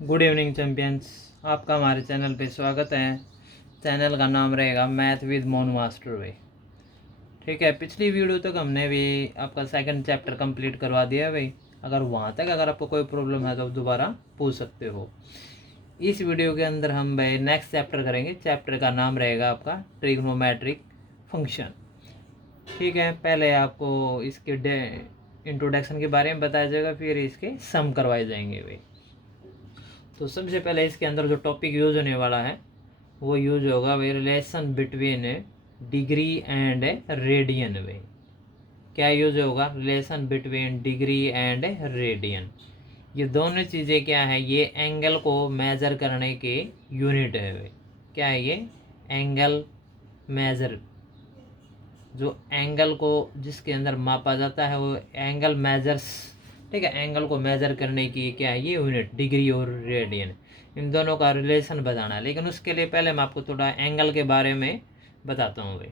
Good evening champions, आपका हमारे channel पे स्वागत है। चैनल का नाम रहेगा मैथ विद मोनू मास्टर भाई। ठीक है, पिछली वीडियो तक हमने भी आपका सेकंड चैप्टर कंप्लीट करवा दिया है भाई। अगर आपको कोई प्रॉब्लम है तो दोबारा पूछ सकते हो। इस वीडियो के अंदर हम भाई नेक्स्ट चैप्टर करेंगे। चैप्टर का नाम रहेगा आपका ट्रिग्नोमेट्रिक फंक्शन। ठीक है, पहले आपको इसके इंट्रोडक्शन के बारे में बताया जाएगा, फिर इसके सम करवाए जाएंगे भाई। तो सबसे पहले इसके अंदर जो टॉपिक यूज होने वाला है वो यूज होगा वे relation between degree and radian. वे क्या यूज होगा? Relation between degree and radian. ये दोनों चीज़ें क्या है? ये एंगल को मेजर करने के यूनिट है वे। क्या है ये? Angle measure. जो एंगल को जिसके अंदर मापा जाता है वो एंगल मेजर्स। ठीक है, एंगल को मेजर करने की क्या है ये यूनिट, डिग्री और रेडियन। इन दोनों का रिलेशन बताना है, लेकिन उसके लिए पहले मैं आपको थोड़ा एंगल के बारे में बताता हूँ भाई।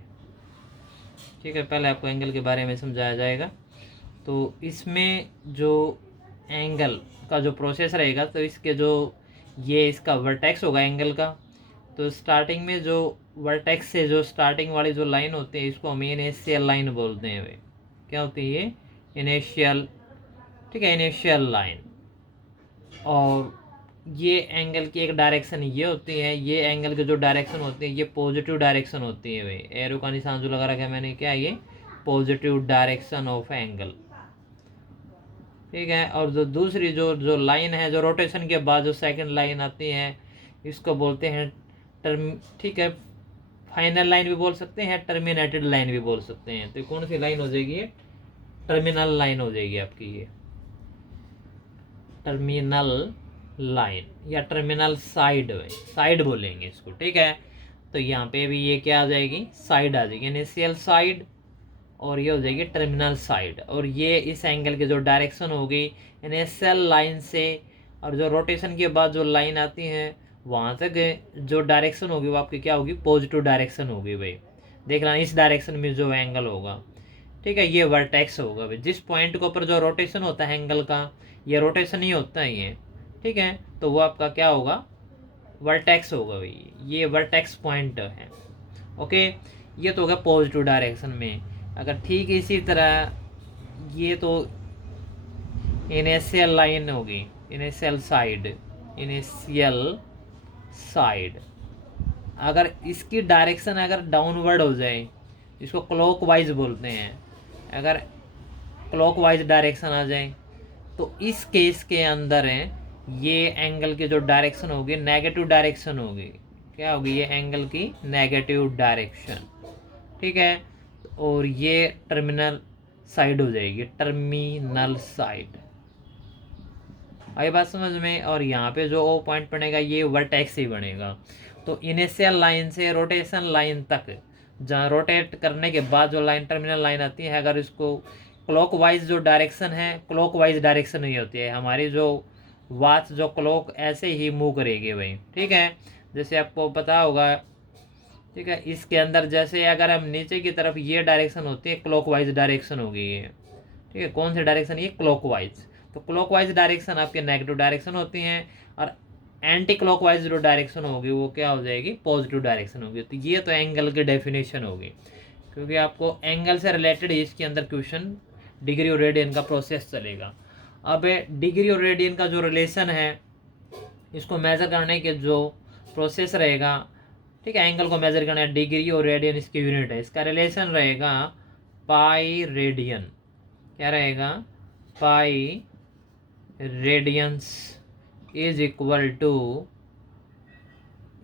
ठीक है, पहले आपको एंगल के बारे में समझाया जाएगा। तो इसमें जो एंगल का जो प्रोसेस रहेगा, तो इसके जो ये इसका वर्टेक्स होगा एंगल का। तो स्टार्टिंग में जो वर्टेक्स से जो स्टार्टिंग वाली जो लाइन होती है इसको हम इनिशियल लाइन बोलते हैं भाई। क्या होती है? इनिशियल। ठीक है, इनिशियल लाइन। और ये एंगल की एक डायरेक्शन ये होती है, ये एंगल की जो डायरेक्शन होती है ये पॉजिटिव डायरेक्शन होती है भाई। एरो का निशान जो लगा रखा है मैंने, क्या है ये? Positive direction of angle. ठीक है, और जो दूसरी जो जो लाइन है, जो रोटेशन के बाद जो सेकंड लाइन आती है, इसको बोलते हैं टर्म। ठीक है, फाइनल लाइन भी बोल सकते हैं, टर्मिनेटेड लाइन भी बोल सकते हैं। तो कौन सी लाइन हो जाएगी ये? टर्मिनल लाइन हो जाएगी आपकी ये, टर्मिनल लाइन या टर्मिनल साइड। साइड बोलेंगे इसको। ठीक है, तो यहाँ पे भी ये क्या आ जाएगी? साइड आ जाएगी, इनिशियल साइड, और ये हो जाएगी टर्मिनल साइड। और ये इस एंगल की जो डायरेक्शन होगी इनिशियल लाइन से, और जो रोटेशन के बाद जो लाइन आती है वहाँ तक जो डायरेक्शन होगी वो आपकी क्या होगी? पॉजिटिव डायरेक्शन होगी भाई। देख रहे हैं, इस डायरेक्शन में जो एंगल होगा, ठीक है, ये वर्टेक्स होगा भाई। जिस पॉइंट के ऊपर जो रोटेशन होता है एंगल का, ये रोटेशन ही होता है ये। ठीक है, तो वो आपका क्या होगा? वर्टेक्स होगा भाई। ये वर्टेक्स पॉइंट है। ओके, ये तो होगा पॉजिटिव डायरेक्शन में। अगर ठीक इसी तरह ये तो इनिशियल लाइन होगी, इनिशियल साइड, इनिशियल साइड। अगर इसकी डायरेक्शन अगर डाउनवर्ड हो जाए, इसको क्लॉकवाइज बोलते हैं। अगर क्लॉकवाइज डायरेक्शन आ जाए तो इस केस के अंदर है ये एंगल की जो डायरेक्शन होगी नेगेटिव डायरेक्शन होगी। क्या होगी? ये एंगल की नेगेटिव डायरेक्शन। ठीक है, और ये टर्मिनल साइड हो जाएगी, टर्मिनल साइड। आई बात समझ में? और यहाँ पे जो ओ पॉइंट बनेगा ये वर्टेक्स ही बनेगा। तो इनिशियल लाइन से रोटेशन लाइन तक, जहाँ रोटेट करने के बाद जो लाइन टर्मिनल लाइन आती है, अगर इसको क्लॉकवाइज जो डायरेक्शन है, क्लॉकवाइज डायरेक्शन नहीं होती है हमारी जो वॉच, जो क्लॉक ऐसे ही मूव करेगी भाई। ठीक है, जैसे आपको पता होगा। ठीक है, इसके अंदर जैसे अगर हम नीचे की तरफ, ये डायरेक्शन होती है क्लॉकवाइज डायरेक्शन होगी ये। ठीक है, कौन सी डायरेक्शन? ये क्लॉकवाइज। तो क्लॉकवाइज डायरेक्शन आपके नेगेटिव डायरेक्शन होती हैं, और एंटी क्लॉकवाइज जो डायरेक्शन होगी वो क्या हो जाएगी? पॉजिटिव डायरेक्शन होगी। तो ये तो एंगल की डेफिनेशन होगी, क्योंकि आपको एंगल से रिलेटेड ही इसके अंदर क्वेश्चन डिग्री और रेडियन का प्रोसेस चलेगा। अब डिग्री और रेडियन का जो रिलेशन है, इसको मेजर करने के जो प्रोसेस रहेगा, ठीक है, एंगल को मेजर करना है, डिग्री और रेडियन इसकी यूनिट है। इसका रिलेशन रहेगा पाई रेडियन। क्या रहेगा? Pi radians is equal to,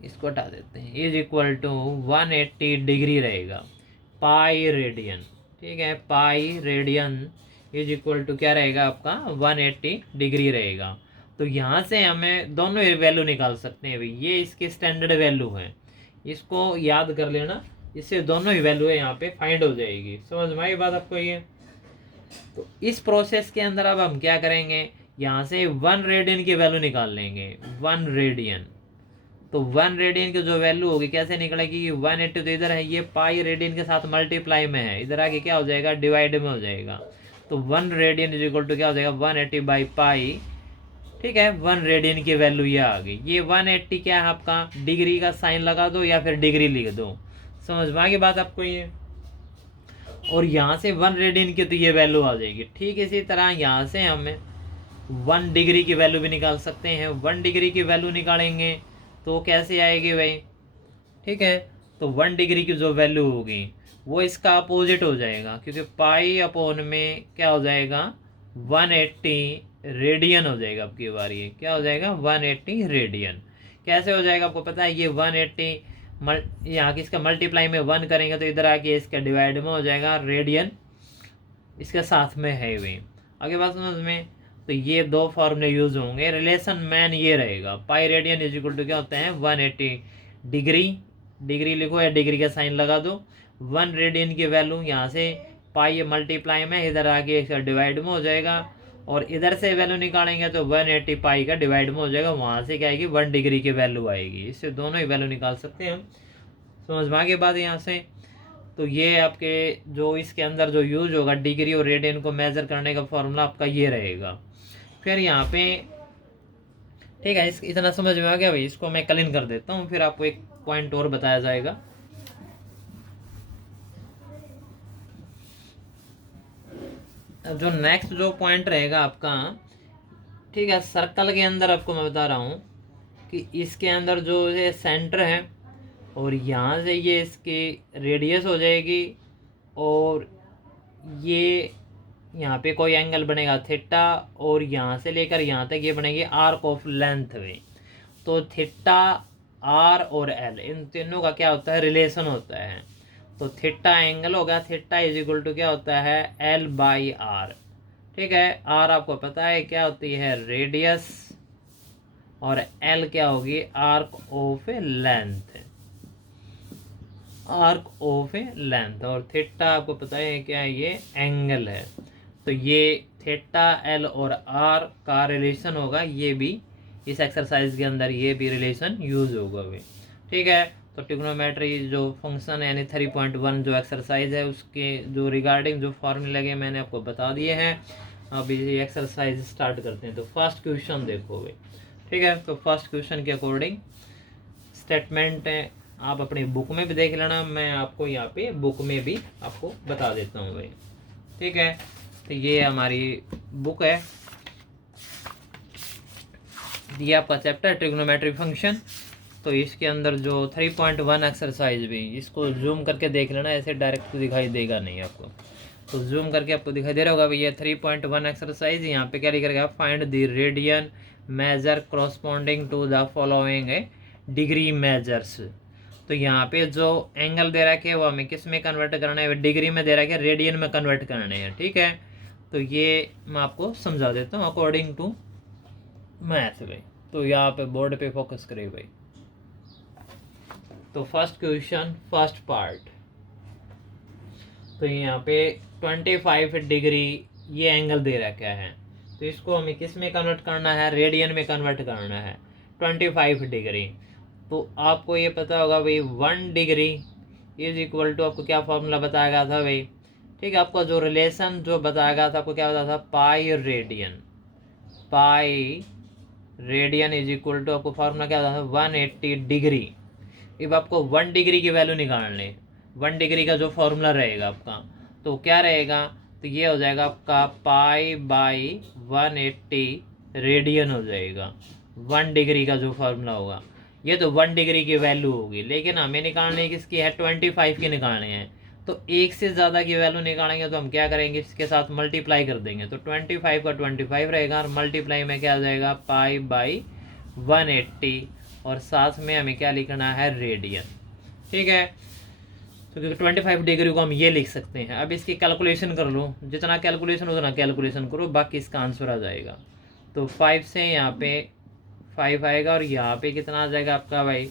इसको हटा देते हैं, इज इक्वल टू 180 डिग्री रहेगा, पाई रेडियन। ठीक है, pi radian is equal to क्या रहेगा आपका? 180 डिग्री रहेगा। तो यहाँ से हमें दोनों वैल्यू निकाल सकते हैं भाई। ये इसकी स्टैंडर्ड वैल्यू है, इसको याद कर लेना, इससे दोनों ही वैल्यू है यहाँ पे फाइंड हो जाएगी। समझ में आई बात आपको ये? तो इस प्रोसेस के अंदर अब हम क्या करेंगे? यहाँ से 1 रेडियन की वैल्यू निकाल लेंगे, 1 रेडियन। तो 1 रेडियन की जो वैल्यू होगी कैसे निकलेगी? 180 तो इधर है, ये पाई रेडियन के साथ मल्टीप्लाई में है, इधर आके क्या हो जाएगा? डिवाइड में हो जाएगा। तो 1 रेडियन इज इक्वल टू क्या हो जाएगा? 180 बाई पाई। ठीक है, 1 रेडियन की वैल्यू ये आ गई। ये 180 क्या है आपका, डिग्री का साइन लगा दो या फिर डिग्री लिख दो, समझ में आ गई बात आपको ये। और यहाँ से 1 रेडियन की तो ये वैल्यू आ जाएगी। ठीक इसी तरह यहाँ से हमें 1 डिग्री की वैल्यू भी निकाल सकते हैं। 1 डिग्री की वैल्यू निकालेंगे तो कैसे आएगी भाई, ठीक है, तो 1 डिग्री की जो वैल्यू होगी वो इसका अपोजिट हो जाएगा, क्योंकि पाई अपॉन में क्या हो जाएगा 180 रेडियन हो जाएगा। अब की बार ये क्या हो जाएगा 180 रेडियन। कैसे हो जाएगा आपको पता है, ये 180 यहाँ की इसका मल्टीप्लाई में 1 करेंगे तो इधर आके इसका डिवाइड में हो जाएगा, रेडियन इसके साथ में है वही। आगे बात समझ में, तो ये दो फॉर्मूले यूज होंगे। रिलेशन मैन ये रहेगा, pi radian is equal to क्या होता है 180 डिग्री, डिग्री लिखो या डिग्री का साइन लगा दो। 1 रेडियन की वैल्यू यहाँ से पाई मल्टीप्लाई में इधर आके इसका डिवाइड में हो जाएगा, और इधर से वैल्यू निकालेंगे तो 180 पाई का डिवाइड में हो जाएगा, वहाँ से क्या आएगी 1 डिग्री की वैल्यू आएगी। इससे दोनों ही वैल्यू निकाल सकते हैं हम, समझ में आगे बात यहाँ से। तो ये आपके जो इसके अंदर जो यूज होगा डिग्री और रेडियन को मेजर करने का फॉर्मूला आपका ये रहेगा। फिर यहाँ पे ठीक है, इस इतना समझ में आ गया भाई, इसको मैं क्लीन कर देता हूँ, फिर आपको एक पॉइंट और बताया जाएगा। अब जो नेक्स्ट जो पॉइंट रहेगा आपका, ठीक है, सर्कल के अंदर आपको मैं बता रहा हूँ कि इसके अंदर जो ये सेंटर है और यहाँ से ये इसकी रेडियस हो जाएगी, और ये यहाँ पे कोई एंगल बनेगा थीटा, और यहाँ से लेकर यहाँ तक ये बनेगी आर्क ऑफ लेंथ में। तो थीटा, आर और एल, इन तीनों का क्या होता है रिलेशन होता है। तो थीटा एंगल होगा, थीटा इज इक्वल टू क्या होता है एल बाई आर। ठीक है, आर आपको पता है क्या होती है रेडियस, और एल क्या होगी arc of A length, arc of A length, और थीटा आपको पता है क्या है ये एंगल है। तो ये थीटा एल और आर का रिलेशन होगा, ये भी इस एक्सरसाइज के अंदर ये भी रिलेशन यूज होगा भी। ठीक है, तो ट्रिग्नोमेट्री जो फंक्शन है यानी 3.1 जो एक्सरसाइज है उसके जो रिगार्डिंग जो फॉर्मूले लगे मैंने आपको बता दिए हैं। अब ये एक्सरसाइज स्टार्ट करते हैं। तो फर्स्ट क्वेश्चन देखो भाई, ठीक है, तो फर्स्ट क्वेश्चन के अकॉर्डिंग स्टेटमेंट है, आप अपनी बुक में भी देख लेना, मैं आपको यहाँ पे बुक में भी आपको बता देता हूँ भाई। ठीक है, तो ये हमारी बुक है, ये आपका चैप्टर ट्रिग्नोमेट्री फंक्शन। तो इसके अंदर जो 3.1 एक्सरसाइज भी, इसको जूम करके देख लेना, ऐसे डायरेक्ट तो दिखाई देगा नहीं आपको, तो जूम करके आपको दिखाई दे रहा होगा भैया 3.1 एक्सरसाइज। यहाँ पे क्या लिख रखा है find the radian measure corresponding to the following degree measures. तो यहाँ पे जो एंगल दे रखे है वो हमें किस में कन्वर्ट करना है, डिग्री में दे रखा है, रेडियन में कन्वर्ट करने हैं। ठीक है, तो ये मैं आपको समझा देता हूँ अकॉर्डिंग टू मैथ भाई। तो यहाँ पे बोर्ड पे फोकस करें भाई। तो फर्स्ट क्वेश्चन फर्स्ट पार्ट, तो यहाँ पे 25 डिग्री ये एंगल दे रखा है, तो इसको हमें किस में कन्वर्ट करना है रेडियन में कन्वर्ट करना है 25 डिग्री। तो आपको ये पता होगा भाई 1 डिग्री इज इक्वल टू आपको क्या फॉर्मूला बताया गया था भाई। ठीक है, आपका जो रिलेशन जो बताया गया था आपको क्या बताया था pi radian, pi radian is equal to आपको फॉर्मूला क्या था 180 डिग्री। अब आपको 1 डिग्री की वैल्यू निकालने, 1 डिग्री का जो फॉर्मूला रहेगा आपका तो क्या रहेगा, तो ये हो जाएगा आपका पाई बाई 180 रेडियन हो जाएगा। 1 डिग्री का जो फॉर्मूला होगा ये तो 1 डिग्री की वैल्यू होगी, लेकिन हमें निकालने किसकी है 25 की निकालने हैं। तो एक से ज़्यादा की वैल्यू निकालेंगे तो हम क्या करेंगे इसके साथ मल्टीप्लाई कर देंगे, तो 25 का 25 रहेगा, और मल्टीप्लाई में क्या आ जाएगा पाई बाई 180, और साथ में हमें क्या लिखना है रेडियन। ठीक है, तो क्योंकि 25 डिग्री को हम ये लिख सकते हैं। अब इसकी कैलकुलेशन कर लो, जितना कैलकुलेशन उतना कैलकुलेशन करो, बाकी इसका आंसर आ जाएगा। तो 5 से यहाँ पे 5 आएगा, और यहाँ पे कितना आ जाएगा आपका भाई,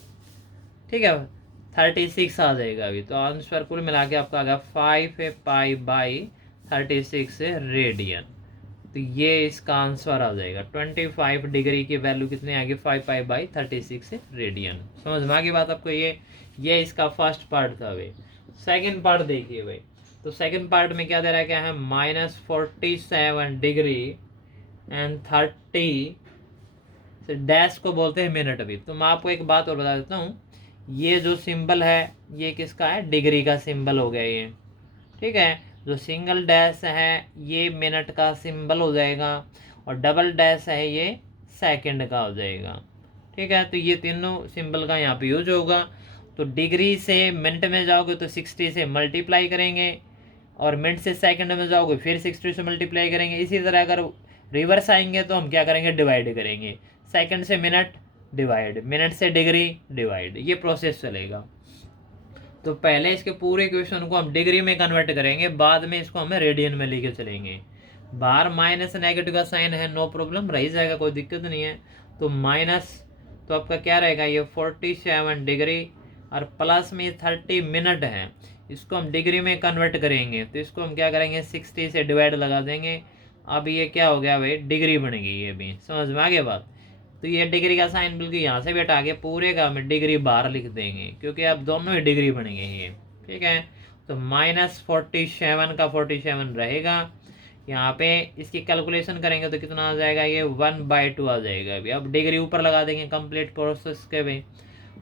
ठीक है 36 आ जाएगा अभी। तो आंसर कुल मिला के आपका आ गया 5 पाई बाई 36 रेडियन। तो ये इसका आंसर आ जाएगा 25 डिग्री की वैल्यू कितनी आएगी 5 पाई बाई 36 रेडियन। समझ में आ गई बात आपको। ये इसका फर्स्ट पार्ट था भाई। सेकंड पार्ट देखिए भाई, तो सेकंड पार्ट में क्या दे रहा है, क्या है -47 डिग्री एंड 30 डैश को बोलते हैं मिनट भी। तो मैं आपको एक बात और बता देता हूँ, ये जो सिंबल है ये किसका है, डिग्री का सिंबल हो गया ये, ठीक है। जो सिंगल डैश है ये मिनट का सिंबल हो जाएगा, और डबल डैश है ये सेकंड का हो जाएगा, ठीक है। तो ये तीनों सिंबल का यहाँ पे यूज होगा। तो डिग्री से मिनट में जाओगे तो 60 से मल्टीप्लाई करेंगे, और मिनट से सेकंड में जाओगे फिर 60 से मल्टीप्लाई करेंगे। इसी तरह अगर रिवर्स आएंगे तो हम क्या करेंगे, डिवाइड करेंगे, सेकंड से मिनट डिवाइड, मिनट से डिग्री डिवाइड, ये प्रोसेस चलेगा। तो पहले इसके पूरे क्वेश्चन को हम डिग्री में कन्वर्ट करेंगे, बाद में इसको हमें रेडियन में लेके चलेंगे। बाहर माइनस नेगेटिव का साइन है, नो प्रॉब्लम, रह जाएगा, कोई दिक्कत नहीं है। तो माइनस, तो आपका क्या रहेगा, ये 47 डिग्री, और प्लस में 30 मिनट है, इसको हम डिग्री में कन्वर्ट करेंगे। तो इसको हम क्या करेंगे, 60 से डिवाइड लगा देंगे। अब ये क्या हो गया भाई, डिग्री बन गई, ये भी समझ में आ गया बात। तो ये डिग्री का साइन बिल्कुल यहाँ से भी हटा के पूरे का हम डिग्री बाहर लिख देंगे, क्योंकि अब दोनों ही डिग्री बन गए ये, ठीक है। तो -47 का 47 रहेगा, यहाँ पे इसकी कैलकुलेशन करेंगे तो कितना आ जाएगा, ये 1/2 आ जाएगा। अभी अब डिग्री ऊपर लगा देंगे कंप्लीट प्रोसेस के भी,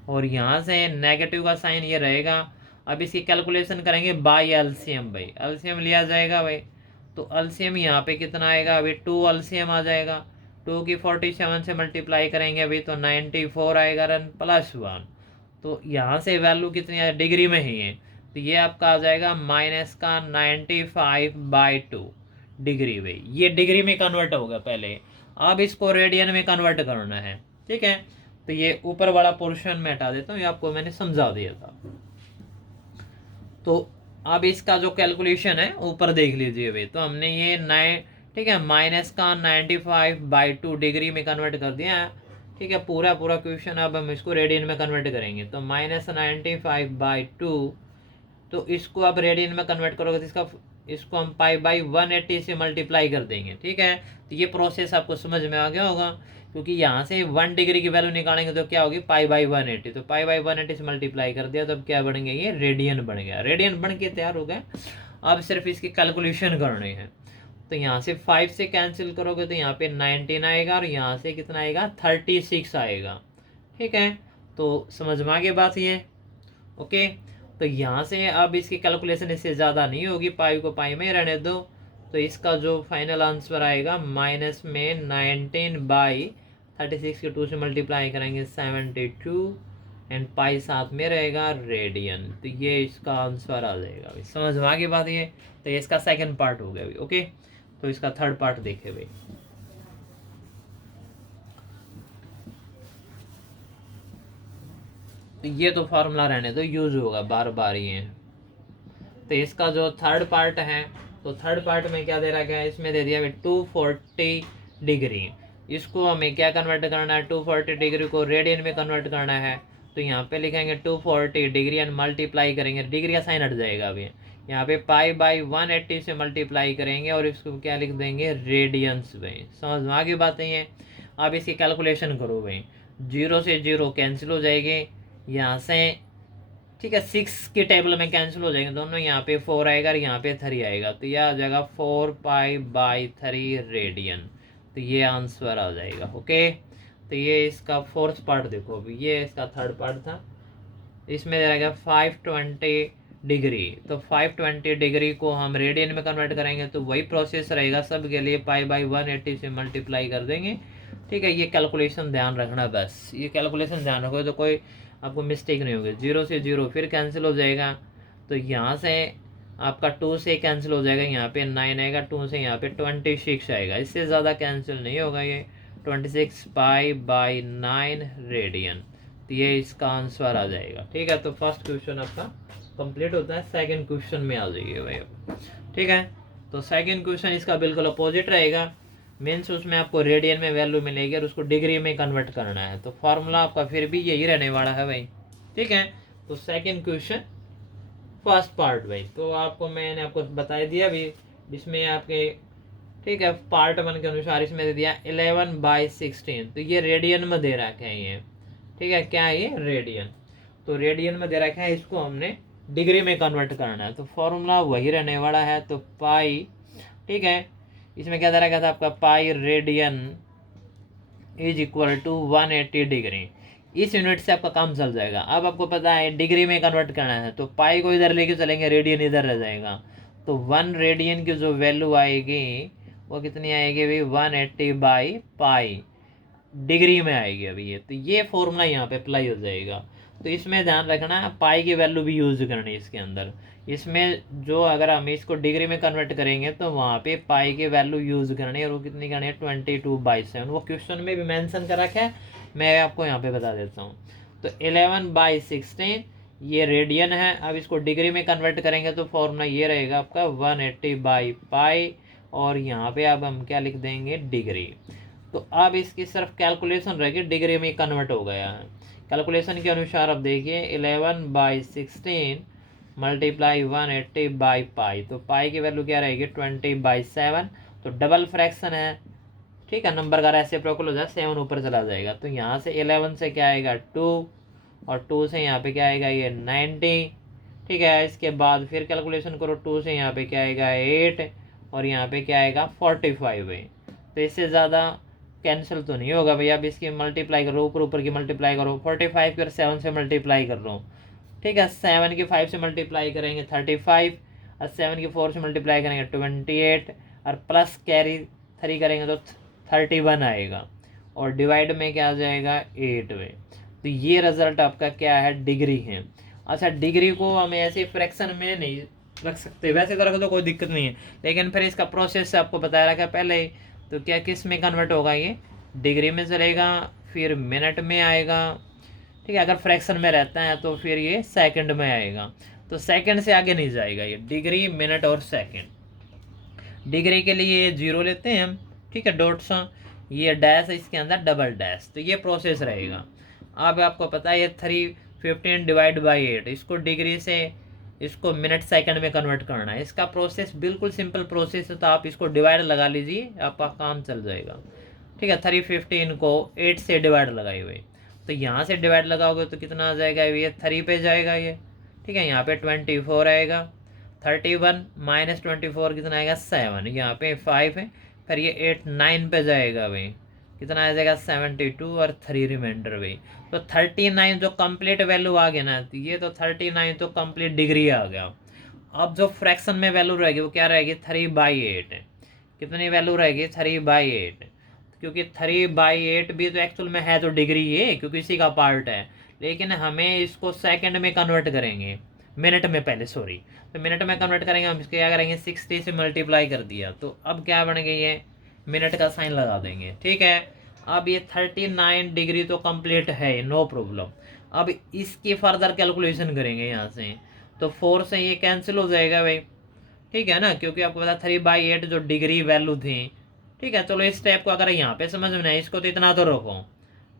और यहाँ से नेगेटिव का साइन ये रहेगा। अब इसकी कैलकुलेशन करेंगे बाय एलसीएम, भाई एलसीएम लिया जाएगा भाई। तो एलसीएम यहाँ पे कितना आएगा, अभी 2 एलसीएम आ जाएगा, 2 की 47 से मल्टीप्लाई करेंगे अभी तो 94 आएगा, रन +1। तो यहाँ से वैल्यू कितनी है, डिग्री में ही है, तो ये आपका आ जाएगा माइनस का 95/2 डिग्री भाई। ये डिग्री में कन्वर्ट होगा पहले, अब इसको रेडियन में कन्वर्ट करना है, ठीक है। तो ये ऊपर वाला पोर्शन में हटा देता हूँ, ये आपको मैंने समझा दिया था। तो अब इसका जो कैलकुलेशन है ऊपर देख लीजिए भाई। तो हमने ये ठीक है, माइनस का 95/2 डिग्री में कन्वर्ट कर दिया है, ठीक है। पूरा क्वेश्चन अब हम इसको रेडियन में कन्वर्ट करेंगे। तो -95/2, तो इसको आप रेडियन में कन्वर्ट करोगे तो इसको हम π/180 से मल्टीप्लाई कर देंगे, ठीक है। तो ये प्रोसेस आपको समझ में आ गया होगा, क्योंकि यहाँ से 1 डिग्री की वैल्यू निकालेंगे तो क्या होगी, π/180। तो π/180 से मल्टीप्लाई कर दिया तो अब क्या बनेंगे, ये रेडियन बन गया, रेडियन बन के तैयार हो गया। अब सिर्फ इसकी कैलकुलेशन करनी है। तो यहाँ से 5 से कैंसिल करोगे तो यहाँ पे 19 आएगा, और यहाँ से कितना आएगा, 36 आएगा, ठीक है। तो समझ में आ गई बात ये, ओके। तो यहाँ से अब इसकी कैलकुलेशन इससे ज़्यादा नहीं होगी, पाई को पाई में रहने दो। तो इसका जो फाइनल आंसर आएगा, माइनस में 19/36 के 2 से मल्टीप्लाई करेंगे 72, एंड पाई साथ में रहेगा रेडियन। तो ये इसका आंसर आ जाएगा भाई, समझ में आ गई बात ये। तो ये इसका सेकंड पार्ट हो गया भाई, ओके। तो इसका थर्ड पार्ट देखे भाई। तो ये तो फार्मूला रहने दो, यूज होगा बार बार ये। तो इसका जो थर्ड पार्ट है, तो थर्ड पार्ट में क्या दे रखा है, इसमें दे दिया 240 डिग्री। इसको हमें क्या कन्वर्ट करना है, 240 डिग्री को रेडियन में कन्वर्ट करना है। तो यहाँ पे लिखेंगे 240 डिग्री एंड मल्टीप्लाई करेंगे, डिग्री का साइन हट जाएगा अभी, यहाँ पे π/180 से मल्टीप्लाई करेंगे, और इसको क्या लिख देंगे, रेडियंस भाई। समझ में आगे बातें हैं। अब इसकी कैलकुलेशन करो भाई, 0 से 0 कैंसिल हो जाएगी यहाँ से, ठीक है। 6 की टेबल में कैंसिल हो जाएंगे दोनों, यहाँ पे 4 आएगा और यहाँ पे 3 आएगा, तो यह आ जाएगा 4π/3 रेडियन। तो ये आंसर आ जाएगा, ओके। तो ये इसका फोर्थ पार्ट देखो अभी, ये इसका थर्ड पार्ट था। इसमें रहेगा 520 डिग्री। तो 520 डिग्री को हम रेडियन में कन्वर्ट करेंगे, तो वही प्रोसेस रहेगा सब के लिए, π/180 से मल्टीप्लाई कर देंगे, ठीक है। ये कैलकुलेशन ध्यान रखना, बस ये कैलकुलेशन ध्यान रखो तो कोई आपको मिस्टेक नहीं होगी। 0 से 0 फिर कैंसिल हो जाएगा, तो यहाँ से आपका 2 से कैंसिल हो जाएगा, यहाँ पे 9 आएगा, 2 से यहाँ पे 26 आएगा, इससे ज़्यादा कैंसिल नहीं होगा ये। 26π/9 रेडियन। तो ये इसका आंसर आ जाएगा, ठीक है। तो फर्स्ट क्वेश्चन आपका कंप्लीट होता है। सेकंड क्वेश्चन में आ जाइए भाई, ठीक है। तो सेकंड क्वेश्चन इसका बिल्कुल अपोजिट रहेगा, मीन्स उसमें आपको रेडियन में वैल्यू मिलेगी और उसको डिग्री में कन्वर्ट करना है। तो फार्मूला आपका फिर भी यही रहने वाला है भाई, ठीक है। तो सेकंड क्वेश्चन फर्स्ट पार्ट भाई, तो आपको मैंने आपको बता दिया भी, इसमें आपके, ठीक है, पार्ट 1 के अनुसार इसमें दे दिया 11/16। तो ये रेडियन में दे रखा है ये, ठीक है। क्या है ये, रेडियन। तो रेडियन में दे रखा है, इसको हमने डिग्री में कन्वर्ट करना है। तो फॉर्मूला वही रहने वाला है। तो पाई, ठीक है, इसमें क्या दे रखा था आपका, pi radian is equal to 180 degree. इस यूनिट से आपका काम चल जाएगा। अब आपको पता है डिग्री में कन्वर्ट करना है, तो पाई को इधर लेके चलेंगे, रेडियन इधर रह जाएगा। तो 1 रेडियन की जो वैल्यू आएगी वो कितनी आएगी भाई, 180 बाई पाई डिग्री में आएगी अभी ये। तो ये फॉर्मूला यहाँ पे अप्लाई हो जाएगा। तो इसमें ध्यान रखना पाई की वैल्यू भी यूज करनी है इसके अंदर। इसमें जो अगर हम इसको डिग्री में कन्वर्ट करेंगे तो वहाँ पे पाई की वैल्यू यूज करनी है, और वो कितनी करनी है, 22/7। वो क्वेश्चन में भी मेंशन कर रखा है, मैं आपको यहाँ पे बता देता हूँ। तो 11/16 ये रेडियन है। अब इसको डिग्री में कन्वर्ट करेंगे तो फॉर्मूला ये रहेगा आपका 180 बाई पाई, और यहाँ पे अब हम क्या लिख देंगे, डिग्री। तो अब इसकी सिर्फ कैलकुलेशन रहेगी, डिग्री में कन्वर्ट हो गया है। कैलकुलेशन के अनुसार अब देखिए 11/16 मल्टीप्लाई 180 बाई पाई, तो पाई की वैल्यू क्या रहेगी, 20/7। तो डबल फ्रैक्शन है, ठीक है, नंबर का रेसिप्रोकल हो जाए, 7 ऊपर चला जाएगा। तो यहाँ से 11 से क्या आएगा 2, और 2 से यहाँ पे क्या आएगा ये 90, ठीक है। इसके बाद फिर कैलकुलेशन करो, 2 से यहाँ पे क्या आएगा 8, और यहाँ पे क्या आएगा 45 है। तो इससे ज़्यादा कैंसिल तो नहीं होगा भैया। अब इसकी मल्टीप्लाई करो, ऊपर ऊपर की मल्टीप्लाई करो, 45 कर 7 से मल्टीप्लाई कर लो, ठीक है। 7 की 5 से मल्टीप्लाई करेंगे 35, और 7 की 4 से मल्टीप्लाई करेंगे 28, और प्लस कैरी 3 करेंगे तो 31 आएगा, और डिवाइड में क्या आ जाएगा 8 में। तो ये रिजल्ट आपका क्या है, डिग्री है। अच्छा, डिग्री को हम ऐसे फ्रैक्शन में नहीं रख सकते, वैसे तो रख दो कोई दिक्कत नहीं है, लेकिन फिर इसका प्रोसेस आपको बताया रखा पहले ही। तो क्या किस में कन्वर्ट होगा, ये डिग्री में चलेगा, फिर मिनट में आएगा, ठीक है। अगर फ्रैक्शन में रहता है तो फिर ये सेकंड में आएगा। तो सेकंड से आगे नहीं जाएगा ये, डिग्री, मिनट और सेकंड। डिग्री के लिए 0 लेते हैं हम, ठीक है, डॉट्स, ये डैश है इसके अंदर, डबल डैश। तो ये प्रोसेस रहेगा। अब आपको पता है ये 315 डिवाइड बाई 8, इसको डिग्री से इसको मिनट सेकंड में कन्वर्ट करना है। इसका प्रोसेस बिल्कुल सिंपल प्रोसेस है, तो आप इसको डिवाइड लगा लीजिए, आपका काम चल जाएगा, ठीक है। 315 को 8 से डिवाइड लगाए हुए, तो यहाँ से डिवाइड लगाओगे तो कितना आ जाएगा, ये 3 पे जाएगा ये, ठीक है। यहाँ पे 24 आएगा, 31 माइनस 24 कितना आएगा 7, यहाँ पे 5 है, फिर ये 8 9 पे जाएगा भाई, कितना आ जाएगा 72, और 3 रिमाइंडर भाई। तो 39 जो कंप्लीट वैल्यू आ गया ना, तो ये तो 39 तो कंप्लीट डिग्री आ गया। अब जो फ्रैक्शन में वैल्यू रहेगी वो क्या रहेगी, 3/8। कितनी वैल्यू रहेगी, 3/8, क्योंकि 3/8 भी तो एक्चुअल में है तो डिग्री ये, क्योंकि इसी का पार्ट है। लेकिन हमें इसको सेकंड में कन्वर्ट करेंगे, मिनट में पहले, सॉरी। तो मिनट में कन्वर्ट करेंगे हम, इसके क्या करेंगे 60 से मल्टीप्लाई कर दिया, तो अब क्या बन गई है, मिनट का साइन लगा देंगे, ठीक है। अब ये 39 डिग्री तो कंप्लीट है, नो प्रॉब्लम। अब इसकी फर्दर कैलकुलेशन करेंगे यहाँ से, तो 4 से ये कैंसिल हो जाएगा भाई, ठीक है ना, क्योंकि आपको पता 3/8 जो डिग्री वैल्यू थी, ठीक है। चलो इस स्टेप को अगर यहाँ पे समझ में नहीं, इसको तो इतना तो रखो,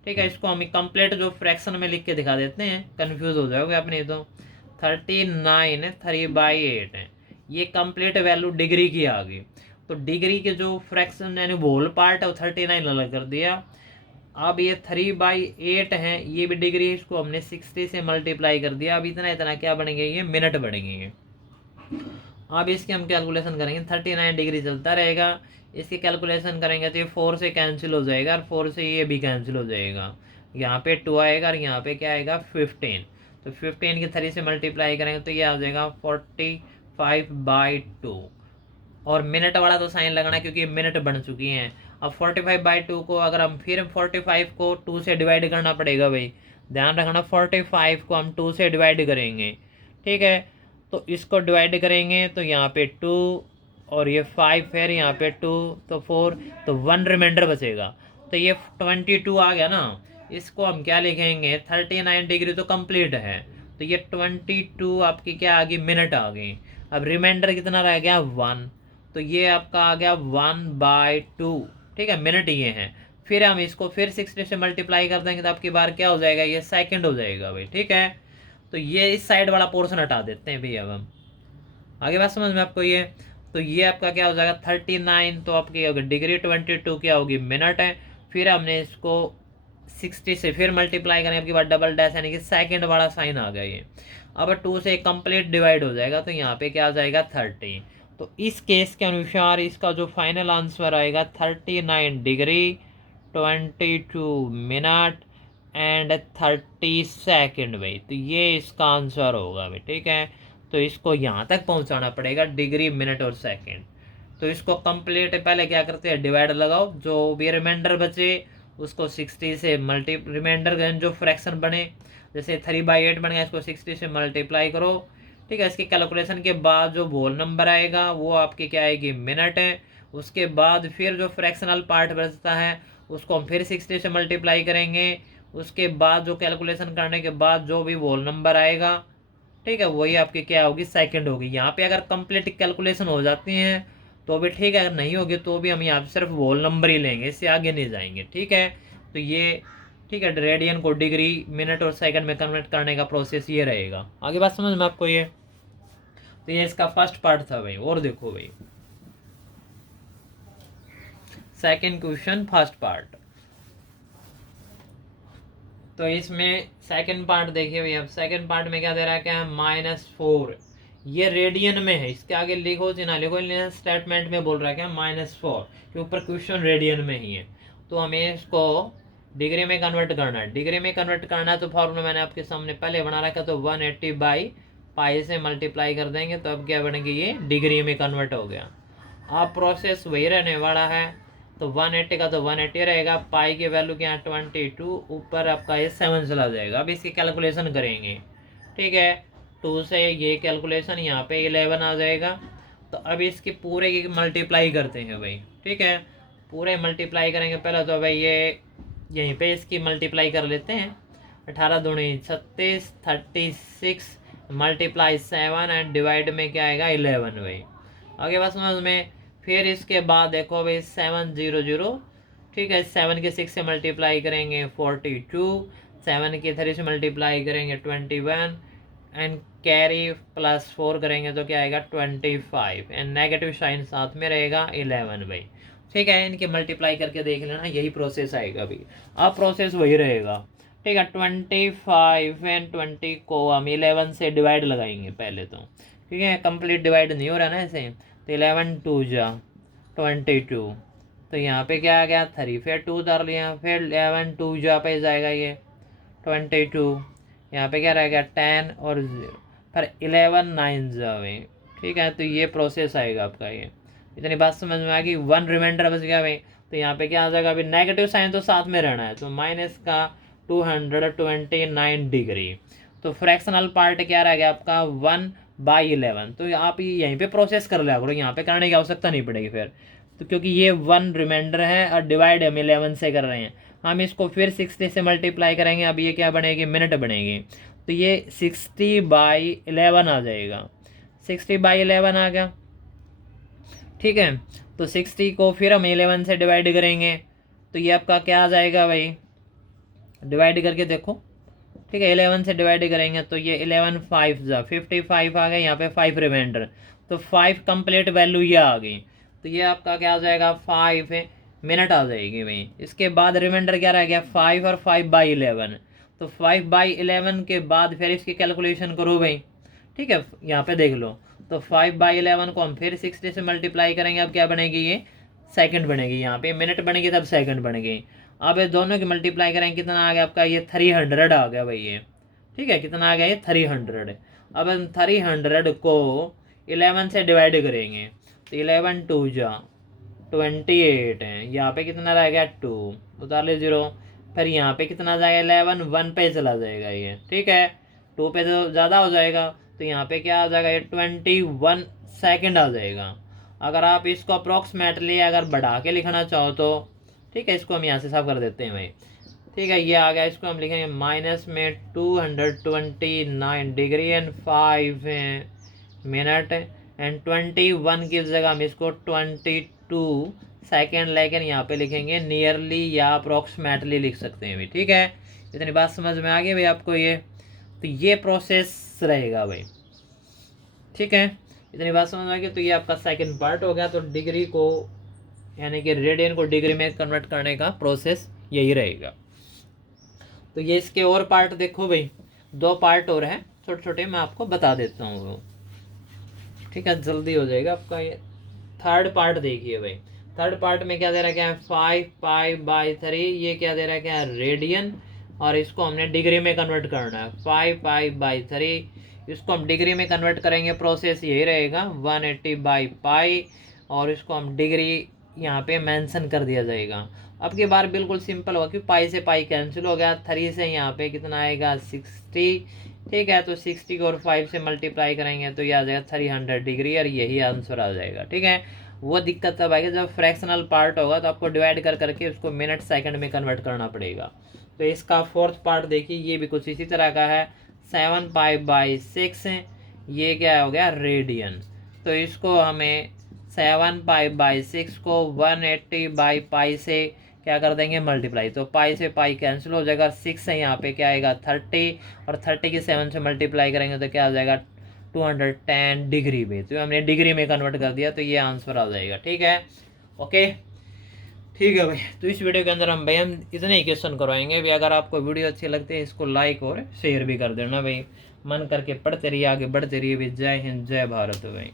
ठीक है। इसको हम कंप्लीट जो फ्रैक्शन में लिख के दिखा देते हैं, कंफ्यूज हो जाओगे अपने। तो 39 3/8 है, ये कंप्लीट वैल्यू डिग्री की आ गई। तो डिग्री के जो फ्रैक्शन यानी होल पार्ट है वो 39 अलग कर दिया। अब ये 3/8 है, ये भी डिग्री, इसको हमने 60 से मल्टीप्लाई कर दिया। अब इतना इतना क्या बनेंगे, ये मिनट बनेंगे। अब इसकी हम कैलकुलेशन करेंगे, 39 डिग्री चलता रहेगा, इसकी कैलकुलेशन करेंगे तो ये 4 से कैंसिल हो जाएगा, और 4 से ये भी कैंसिल हो जाएगा। यहाँ पे 2 आएगा, और यहाँ पे क्या आएगा 15। तो 15 की 3 से मल्टीप्लाई करेंगे तो ये आ जाएगा 45/2, और मिनट वाला तो साइन लगाना क्योंकि मिनट बन चुकी हैं। अब 45/2 को अगर हम फिर 45 को 2 से डिवाइड करना पड़ेगा भाई, ध्यान रखना 45 को हम 2 से डिवाइड करेंगे, ठीक है। तो इसको डिवाइड करेंगे तो यहाँ पे 2, और ये 5 फिर यहाँ पे 2, तो 4, तो 1 रिमाइंडर बचेगा। तो ये 22 आ गया ना, इसको हम क्या लिखेंगे, 39 डिग्री तो कंप्लीट है, तो ये 22 आपकी क्या आ गई, मिनट आ गई। अब रिमाइंडर कितना रह गया 1, तो ये आपका आ गया 1/2, ठीक है, मिनट ये है। फिर हम इसको फिर 60 से मल्टीप्लाई कर देंगे तो आपकी बार क्या हो जाएगा, ये सेकंड हो जाएगा भाई, ठीक है। तो ये इस साइड वाला पोर्शन हटा देते हैं भाई। अब हम आगे बात समझ में आपको ये, तो ये आपका क्या हो जाएगा 39, तो आपकी होगी डिग्री, 22 क्या होगी मिनट है। फिर हमने इसको 60 से फिर मल्टीप्लाई करें, आपकी बार डबल डैश यानी कि सेकंड वाला साइन आ गया ये। अब 2 से कंप्लीट डिवाइड हो जाएगा, तो यहाँ पे क्या आ जाएगा 30। तो इस केस के अनुसार इसका जो फाइनल आंसर आएगा 39 डिग्री 22 मिनट एंड 30 सेकेंड भाई। तो ये इसका आंसर होगा भाई, ठीक है। तो इसको यहाँ तक पहुँचाना पड़ेगा, डिग्री मिनट और सेकेंड। तो इसको कंप्लीट पहले क्या करते हैं, डिवाइड लगाओ, जो भी रिमाइंडर बचे उसको 60 से रिमाइंडर जो फ्रैक्शन बने, जैसे 3/8 बन गया, इसको 60 से मल्टीप्लाई करो, ठीक है। इसकी कैलकुलेशन के बाद जो होल नंबर आएगा वो आपकी क्या आएगी, मिनट है। उसके बाद फिर जो फ्रैक्शनल पार्ट बचता है उसको हम फिर 60 से मल्टीप्लाई करेंगे। उसके बाद जो कैलकुलेशन करने के बाद जो भी होल नंबर आएगा, ठीक है, वही आपकी क्या होगी, सेकंड होगी। यहाँ पे अगर कंप्लीट कैलकुलेशन हो जाती हैं तो भी ठीक है, अगर नहीं होगी तो भी हम यहाँ पे सिर्फ होल नंबर ही लेंगे, इससे आगे नहीं जाएंगे, ठीक है। तो ये ठीक है, रेडियन को डिग्री मिनट और सेकंड में कन्वर्ट करने का प्रोसेस ये रहेगा। आगे बात समझ में आपको ये। तो ये इसका फर्स्ट पार्ट था भाई। और देखो भाई सेकंड क्वेश्चन फर्स्ट पार्ट। तो इसमें सेकंड पार्ट देखिए भाई, अब सेकंड पार्ट में क्या दे रहा है, क्या है, -4। ये रेडियन में है, इसके आगे लिखो चाहे ना लिखो, स्टेटमेंट में बोल रहा है क्या, -4 के ऊपर क्वेश्चन रेडियन में ही है। तो हमें इसको डिग्री में कन्वर्ट करना है। डिग्री में कन्वर्ट करना है तो फॉर्मूला मैंने आपके सामने पहले बना रखा, तो 180/π से मल्टीप्लाई कर देंगे तो अब क्या बनेगी, ये डिग्री में कन्वर्ट हो गया। अब प्रोसेस वही रहने वाला है। तो 180 का तो 180 रहेगा, पाई की वैल्यू क्या है 22, ऊपर आपका ये 7 चला जाएगा। अब इसकी कैलकुलेशन करेंगे, ठीक है। 2 से ये कैलकुलेशन यहाँ पे 11 आ जाएगा। तो अब इसके पूरे की मल्टीप्लाई करते हैं भाई, ठीक है। पूरे मल्टीप्लाई करेंगे पहले तो भाई ये यहीं पे इसकी मल्टीप्लाई कर लेते हैं। 18 दूनी 36, 36 मल्टीप्लाई 7 एंड डिवाइड में क्या आएगा 11 भाई। आगे बस समझ में। फिर इसके बाद देखो भाई 700, ठीक है। 7 के 6 से मल्टीप्लाई करेंगे 42, 7 के 3 से मल्टीप्लाई करेंगे 21 एंड कैरी +4 करेंगे तो क्या आएगा 25 एंड नेगेटिव साइन साथ में रहेगा 11 भाई, ठीक है। इनके मल्टीप्लाई करके देख लेना, यही प्रोसेस आएगा भाई। अब प्रोसेस वही रहेगा, ठीक है। 25 एंड 20 को हम 11 से डिवाइड लगाएंगे पहले तो, ठीक है। कंप्लीट डिवाइड नहीं हो रहा ना ऐसे। तो 11 2 जा 22, तो यहाँ पे क्या आ गया 3, फिर 2 उतार लिया, फिर 11 2 जा पे जाएगा ये 22, यहाँ पे क्या रहेगा 10 और 0, फिर 11 9 जावे, ठीक है। तो ये प्रोसेस आएगा आपका। ये इतनी बात समझ में आ गई। 1 रिमाइंडर बच गया भाई। तो यहाँ पे क्या आ जाएगा, अभी नेगेटिव साइन तो साथ में रहना है, तो माइनस का 229 डिग्री। तो फ्रैक्शनल पार्ट क्या रह गया आपका 1/11। तो आप यहीं पे प्रोसेस कर लिया करो, यहाँ पे करने की आवश्यकता नहीं पड़ेगी फिर। तो क्योंकि ये 1 रिमाइंडर है और डिवाइड हम 11 से कर रहे हैं, हम इसको फिर 60 से मल्टीप्लाई करेंगे। अब ये क्या बनेगी, मिनट बनेगी। तो ये 60/11 आ जाएगा। 60/11 आ गया, ठीक है। तो 60 को फिर हम 11 से डिवाइड करेंगे तो ये आपका क्या आ जाएगा भाई, डिवाइड करके देखो, ठीक है। 11 से डिवाइड करेंगे तो ये 11 5 जा 55 आ गया, यहाँ पे 5 रिमाइंडर, तो 5 कंप्लीट वैल्यू ये आ गई। तो ये आपका क्या आ जाएगा 5 मिनट आ जाएगी भाई। इसके बाद रिमाइंडर क्या रह गया 5 और 5/11। तो 5/11 के बाद फिर इसकी कैलकुलेशन करो भाई, ठीक है। यहाँ पे देख लो, तो 5/11 को हम फिर 60 से मल्टीप्लाई करेंगे। अब क्या बनेगी, ये सेकंड बनेगी। यहाँ पे मिनट बनेगी तब सेकंड बनेगी। अब ये दोनों की मल्टीप्लाई करेंगे, कितना आ गया आपका, ये 300 आ गया भाई ये, ठीक है। कितना आ गया ये 300। अब हम 300 को 11 से डिवाइड करेंगे तो 11 2 जा 28 है, यहाँ पे कितना रह गया 2, उतार ले 0। फिर यहाँ पे कितना जाएगा 11 1 पे चला जाएगा ये, ठीक है। 2 पे तो ज़्यादा हो जाएगा, तो यहाँ पे क्या आ जाएगा ये 21 सेकंड आ जाएगा। अगर आप इसको अप्रोक्सीमेटली अगर बढ़ा के लिखना चाहो तो, ठीक है, इसको हम यहाँ से साफ कर देते हैं भाई, ठीक है। ये आ गया, इसको हम लिखेंगे माइनस में 229 डिग्री एंड 5 मिनट एंड 21 की जगह हम इसको 22 सेकेंड लेकिन यहाँ पे लिखेंगे नियरली या अप्रोक्सीमेटली लिख सकते हैं भाई, ठीक है। इतनी बात समझ में आ गई भाई आपको ये। तो ये प्रोसेस रहेगा भाई, ठीक है। इतनी बात समझ में आ गई। तो ये आपका सेकंड पार्ट हो गया। तो डिग्री को यानी कि रेडियन को डिग्री में कन्वर्ट करने का प्रोसेस यही रहेगा। तो ये इसके और पार्ट देखो भाई, 2 पार्ट और हैं छोटे छोटे, मैं आपको बता देता हूँ वो, ठीक है, जल्दी हो जाएगा आपका। ये थर्ड पार्ट देखिए भाई। थर्ड पार्ट में क्या दे रखा है 5π/3, ये क्या दे रखा है रेडियन, और इसको हमने डिग्री में कन्वर्ट करना है 5π/3, इसको हम डिग्री में कन्वर्ट करेंगे, प्रोसेस यही रहेगा 180/π, और इसको हम डिग्री यहाँ पे मेंशन कर दिया जाएगा। अब की बार बिल्कुल सिंपल होगा क्योंकि पाई से पाई कैंसिल हो गया, 3 से यहाँ पे कितना आएगा 60, ठीक है। तो 60 को और 5 से मल्टीप्लाई करेंगे तो ये आ जाएगा 300 डिग्री, और यही आंसर आ जाएगा, ठीक है। वो दिक्कत तब आएगी जब फ्रैक्शनल पार्ट होगा, तो आपको डिवाइड कर करके उसको मिनट सेकंड में कन्वर्ट करना पड़ेगा। तो इसका फोर्थ पार्ट देखिए, ये भी कुछ इसी तरह का है 7π/6, ये क्या हो गया रेडियन। तो इसको हमें 7π/6 को 180/π से क्या कर देंगे मल्टीप्लाई, तो पाई से पाई कैंसिल हो जाएगा, 6 से यहाँ पे क्या आएगा 30, और 30 की 7 से मल्टीप्लाई करेंगे तो क्या आ जाएगा 210 डिग्री में। तो हमने डिग्री में कन्वर्ट कर दिया, तो ये आंसर आ जाएगा, ठीक है। ओके, ठीक है भाई। तो इस वीडियो के अंदर हम इतने ही क्वेश्चन करवाएंगे भाई। अगर आपको वीडियो अच्छी लगती है इसको लाइक और शेयर भी कर देना भाई। मन करके पढ़ते रहिए, आगे बढ़ते रहिए भाई। जय हिंद, जय भारत भाई।